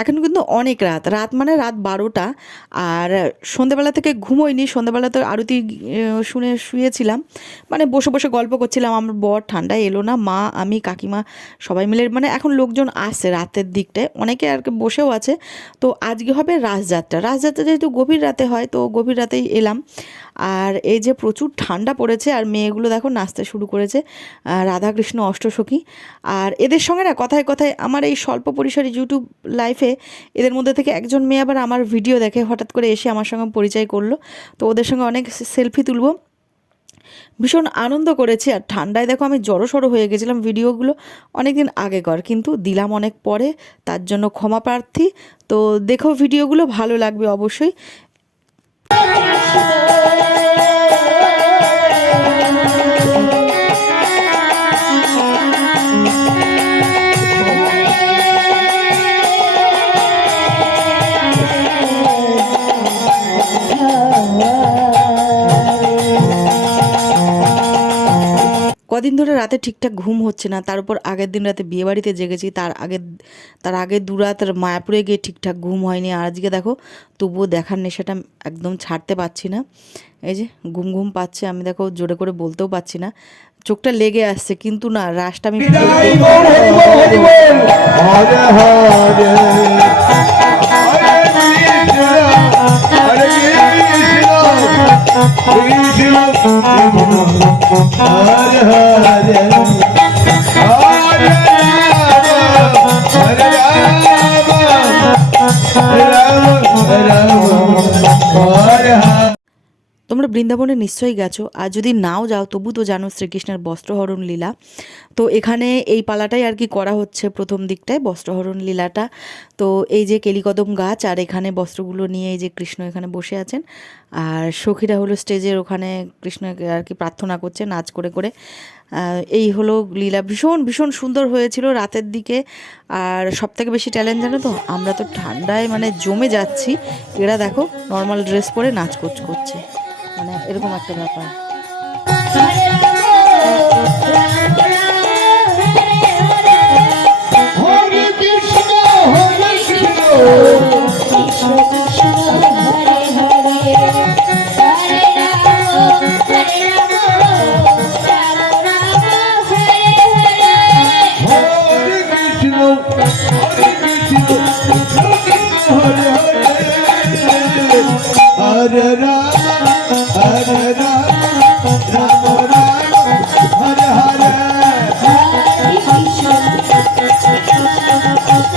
এখন কিন্তু অনেক রাত, মানে রাত 12টা। আর সন্ধেবেলা থেকে ঘুমোইনি, সন্ধেবেলা তো আরতি শুনে শুয়েছিলাম, মানে বসে বসে গল্প করছিলাম। আমার বর ঠান্ডায় এলো না, মা আমি কাকিমা সবাই মিলে, মানে এখন লোকজন আসছে রাতের দিকটায়, অনেকে আর কি বসেও আছে। তো আজকে হবে রাসযাত্রা, যেহেতু গভীর রাতে হয়, তো গভীর রাতেই এলাম। আর এই যে প্রচুর ঠান্ডা পড়েছে, আর মেয়েগুলো দেখো নাচতে শুরু করেছে, রাধাকৃষ্ণ অষ্টসখী। আর এদের সঙ্গে না কথায় কথায় আমার এই স্বল্প পরিসরে ইউটিউব লাইফে এদের মধ্যে থেকে একজন মেয়ে আবার আমার ভিডিও দেখে হঠাৎ করে এসে আমার সঙ্গে পরিচয় করলো। তো ওদের সঙ্গে অনেক সেলফি তুলবো, ভীষণ আনন্দ করেছি। আর ঠান্ডায় দেখো আমি জড়সড় হয়ে গেছিলাম, ভিডিওগুলো অনেক দিন আগেকার কিন্তু দিলাম অনেক পরে, তার জন্য ক্ষমা প্রার্থী। তো দেখো ভিডিওগুলো, ভালো লাগবে অবশ্যই। কদিন ধরে রাতে ঠিকঠাক ঘুম হচ্ছে না, তার উপর আগের দিন রাতে বিয়েবাড়িতে জেগেছি, তার আগে দুরাত মায়াপুরে গিয়ে ঠিকঠাক ঘুম হয়নি। আর আজকে দেখো তবুও দেখার নেশাটা একদম ছাড়তে পারছি না। এই যে ঘুম ঘুম পাচ্ছে, আমি দেখো জোরে করে বলতেও পারছি না, চোখটা লেগে আসছে, কিন্তু না রাসটা আমি हरे हरे हरे তোমরা বৃন্দাবনে নিশ্চয়ই গেছো, আর যদি নাও যাও তবু তো জানো শ্রীকৃষ্ণের বস্ত্রহরণ লীলা। তো এখানে এই পালাটাই আর কি করা হচ্ছে প্রথম দিকটায়, বস্ত্রহরণ লীলাটা। তো এই যে কেলিকদম গাছ, আর এখানে বস্ত্রগুলো নিয়ে এই যে কৃষ্ণ এখানে বসে আছেন, আর সখীরা হলো স্টেজের ওখানে কৃষ্ণকে আর কি প্রার্থনা করছে নাচ করে করে। এই হলো লীলা, ভীষণ ভীষণ সুন্দর হয়েছিল রাতের দিকে। আর সব থেকে বেশি ট্যালেন্ট জানো তো, আমরা তো ঠান্ডায় মানে জমে যাচ্ছি, এরা দেখো নর্মাল ড্রেস পরে নাচ করছে, মানে এরকম একটা ব্যাপার। हरे कृष्ण कृष्ण कृष्ण हरे हरे हरे राम राम राम हरे हरे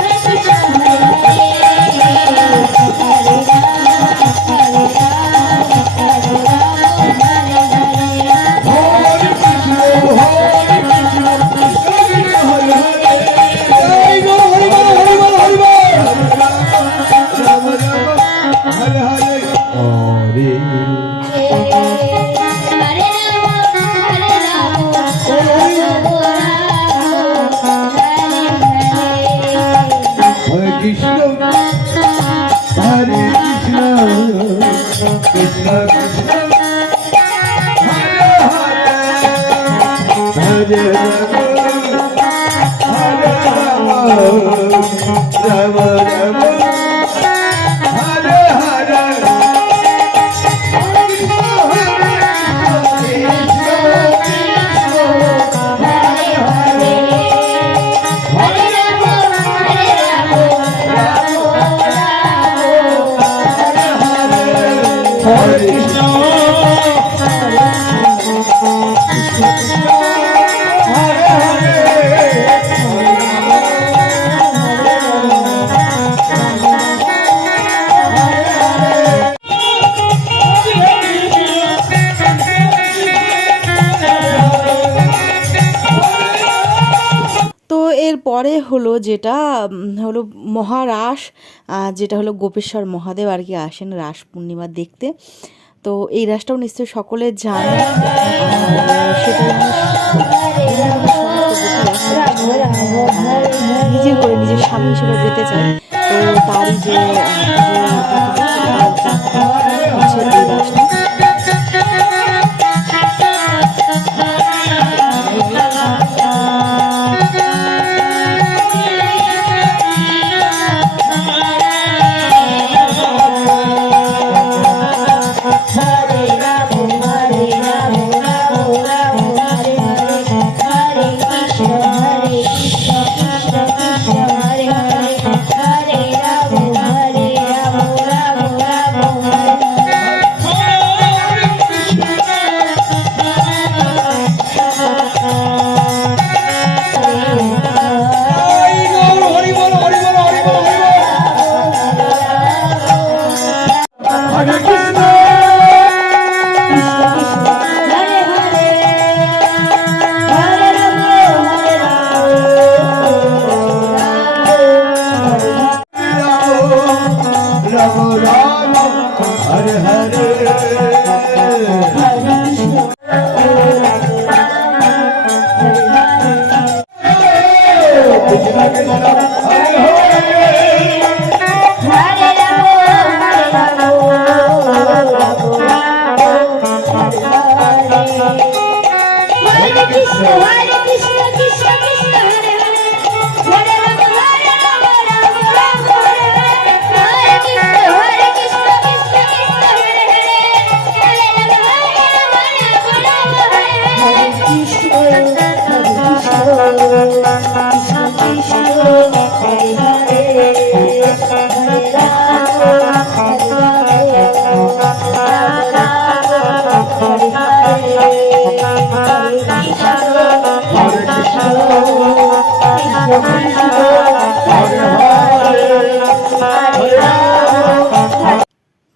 हरे कृष्ण हरे हरे हरे राम राम राम हरे हरे हरे कृष्ण পরে হলো যেটা হলো মহারাস, যেটা হলো গোপেশ্বর মহাদেব আর কি আসেন রাস পূর্ণিমা দেখতে। তো এই রাসটাও নিশ্চয়ই সকলে জানে, সেটা নিজের করে নিজের স্বামী হিসেবে পেতে চায়। তো তারই যে হচ্ছে এই রাসটা।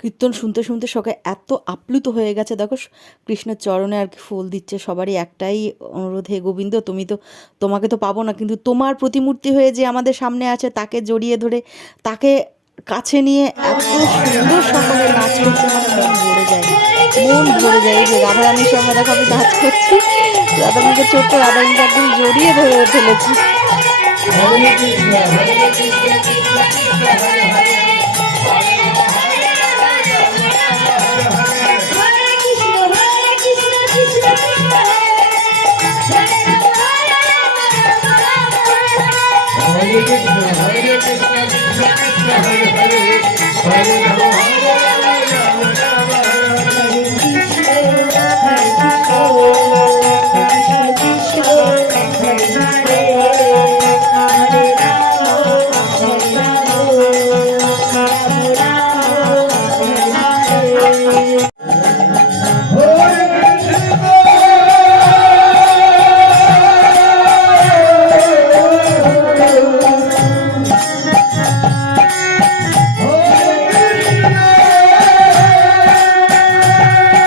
কীর্তন শুনতে শুনতে সবাই এত আপ্লুত হয়ে গেছে, দেখো কৃষ্ণের চরণে আর কি ফুল দিচ্ছে। সবারই একটাই অনুরোধ, হে গোবিন্দ তোমাকে তো পাবো না, কিন্তু তোমার প্রতিমূর্তি হয়ে যে আমাদের সামনে আছে তাকে জড়িয়ে ধরে তাকে কাছে নিয়ে এত সুন্দর সকলে নাচ করছে, মানে মন ভরে যায়, মন ভরে যায়। এই যে রাধারানীর সঙ্গে দেখো আমি নাচ করছি, রাধারানীকে ছোট্ট রাধারানীকে একদম জড়িয়ে ধরে ফেলেছি। হরে কৃষ্ণ হরে কৃষ্ণ কৃষ্ণ কৃষ্ণ হরে হরে হরে কৃষ্ণ হরে কৃষ্ণ কৃষ্ণ কৃষ্ণ হরে কৃষ্ণ হরে কৃষ্ণ কৃষ্ণ কৃষ্ণ হরে হরে হরে রাম হরে রাম রাম রাম